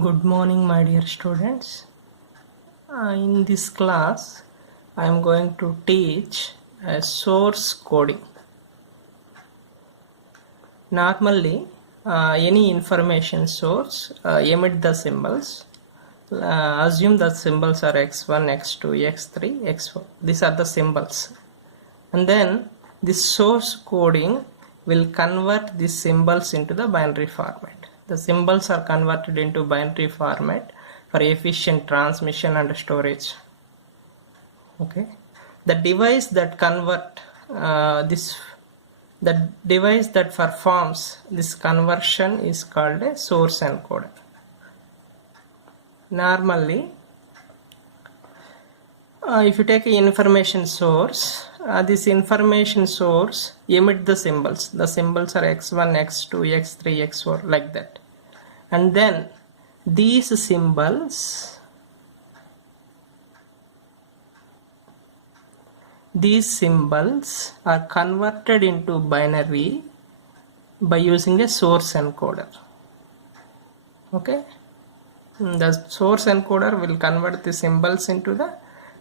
Good morning, my dear students. In this class, I am going to teach source coding. Normally, any information source emit the symbols. Assume that symbols are x1, x2, x3, x4. These are the symbols. And then this source coding will convert these symbols into the binary format. The symbols are converted into binary format for efficient transmission and storage. Okay, the device that the device that performs this conversion is called a source encoder. Normally, if you take an information source, this information source emit the symbols. The symbols are x1, x2, x3, x4, like that. And then these symbols are converted into binary by using a source encoder. Okay, the source encoder will convert the symbols into the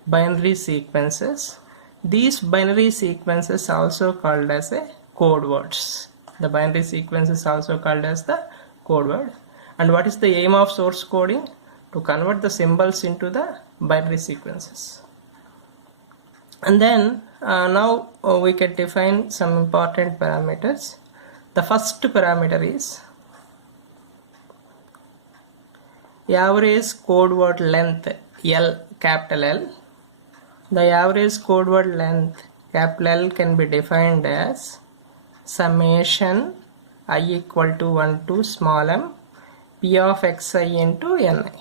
binary sequences. These binary sequences also called as a code words. The binary sequence is also called as the code word. And what is the aim of source coding? To convert the symbols into the binary sequences. And then now we can define some important parameters. The first parameter is average code word length, L, capital L. The average code word length, capital L, can be defined as summation I equal to 1 to small m p of xi into ni,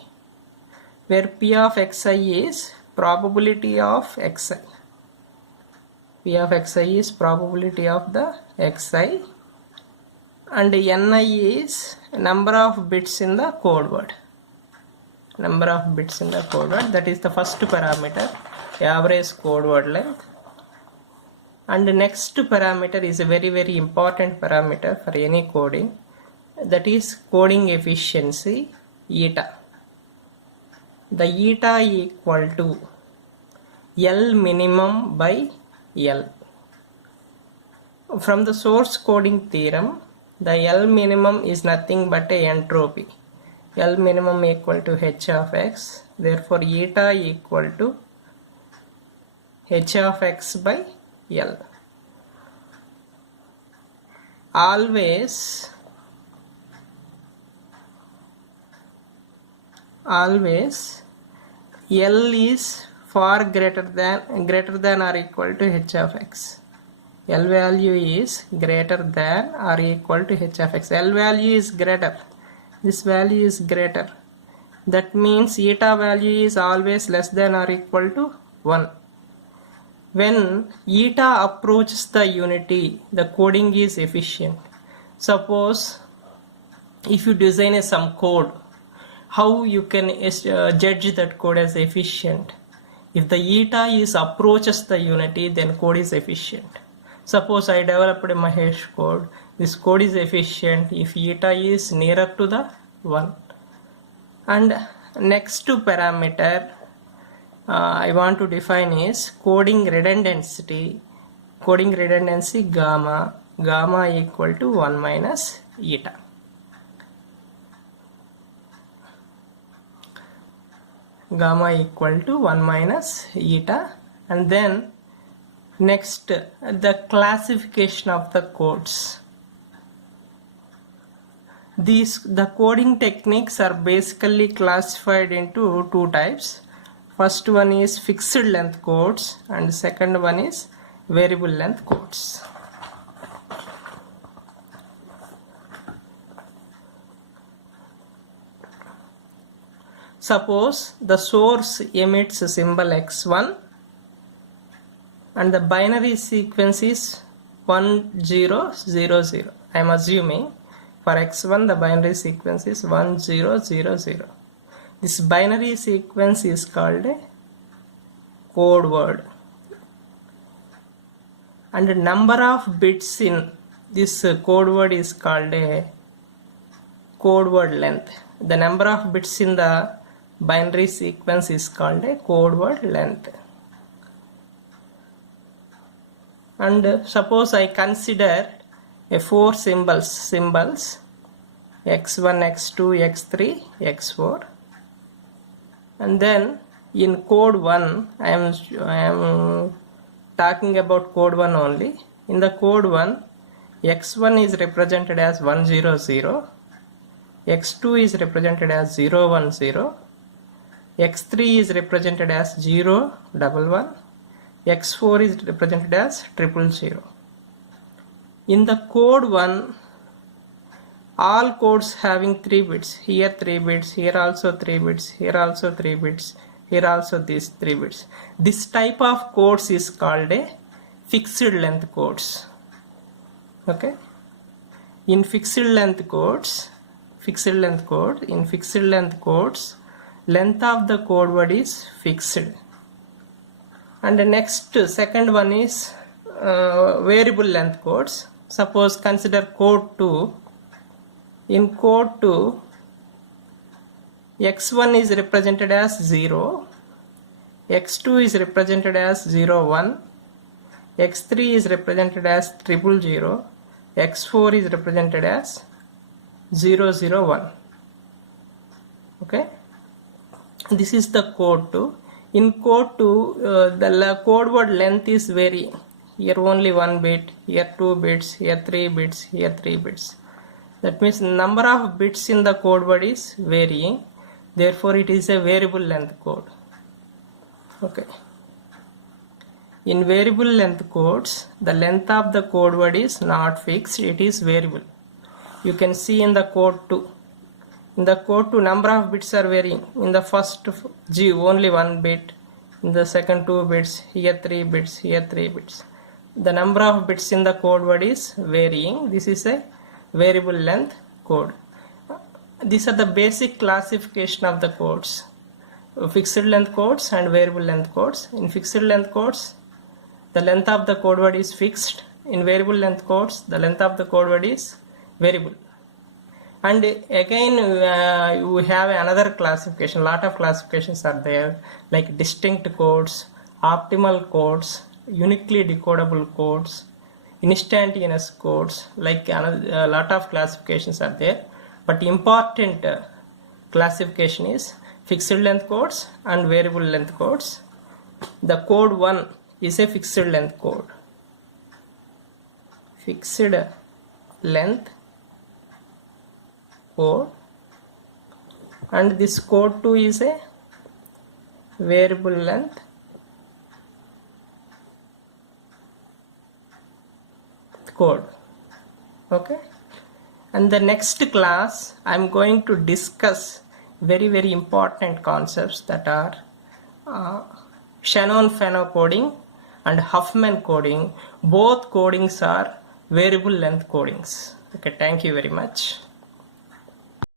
where p of xi is probability of xi. P of xi is probability of the xi, and ni is number of bits in the code word. Number of bits in the code word, that is the first parameter, average code word length. And the next parameter is a very important parameter for any coding, that is coding efficiency, eta. The eta equal to L minimum by L. From the source coding theorem, the L minimum is nothing but a entropy. L minimum equal to h of x, therefore eta equal to h of x by L. Always L is far greater than or equal to h of x. L value is greater than or equal to h of x. L value is greater. This value is greater. That means eta value is always less than or equal to 1. When eta approaches the unity, the coding is efficient. Suppose if you design some code, how you can judge that code as efficient? If the eta is approaches the unity, then code is efficient. Suppose I developed a Mahesh code. This code is efficient if eta is nearer to the 1. And next parameter I want to define is coding redundancy. Coding redundancy gamma equal to 1 minus eta. Gamma equal to 1 minus eta. And then next, the classification of the codes. The coding techniques are basically classified into two types. First one is fixed length codes and second one is variable length codes. Suppose the source emits a symbol x1 and the binary sequence is 1000. I am assuming for x1 the binary sequence is 1000. This binary sequence is called a code word, and the number of bits in this code word is called a code word length. the number of bits in the binary sequence is called a code word length. And suppose I consider a 4 symbols x1, x2, x3, x4, and then in code 1 I am talking about code 1 only. In the code 1, x1 is represented as 100, x2 is represented as 010, x3 is represented as 011, x4 is represented as 000. In the code 1, all codes having 3 bits, here 3 bits, here also 3 bits, here also 3 bits, here also these 3 bits. This type of codes is called a fixed length codes. Okay, in fixed length codes, length of the code word is fixed. And the next second one is variable length codes. Suppose consider code 2. In code 2, x1 is represented as 0, x2 is represented as 01, x3 is represented as 000, x4 is represented as 001. Okay, this is the code 2. In code 2, the code word length is varying. Here only 1 bit, here 2 bits, here 3 bits, here 3 bits. That means number of bits in the code word is varying. Therefore, it is a variable length code. Okay. In variable length codes, the length of the code word is not fixed, it is variable. You can see in the code 2. In the code 2, number of bits are varying. In the first G, only 1 bit. In the second 2 bits, here 3 bits, here 3 bits. The number of bits in the code word is varying. This is a variable length code. These are the basic classification of the codes: fixed length codes and variable length codes. In fixed length codes, the length of the code word is fixed. In variable length codes, the length of the code word is variable. And again, you have another classification. Lot of classifications are there, like distinct codes, optimal codes, uniquely decodable codes, instantaneous codes. Like a lot of classifications are there, but important classification is fixed length codes and variable length codes. The code 1 is a fixed length code. Fixed length code, and this code 2 is a variable length code. Okay, and the next class I am going to discuss very important concepts that are Shannon-Fano coding and Huffman coding. Both codings are variable length codings. Okay, thank you very much.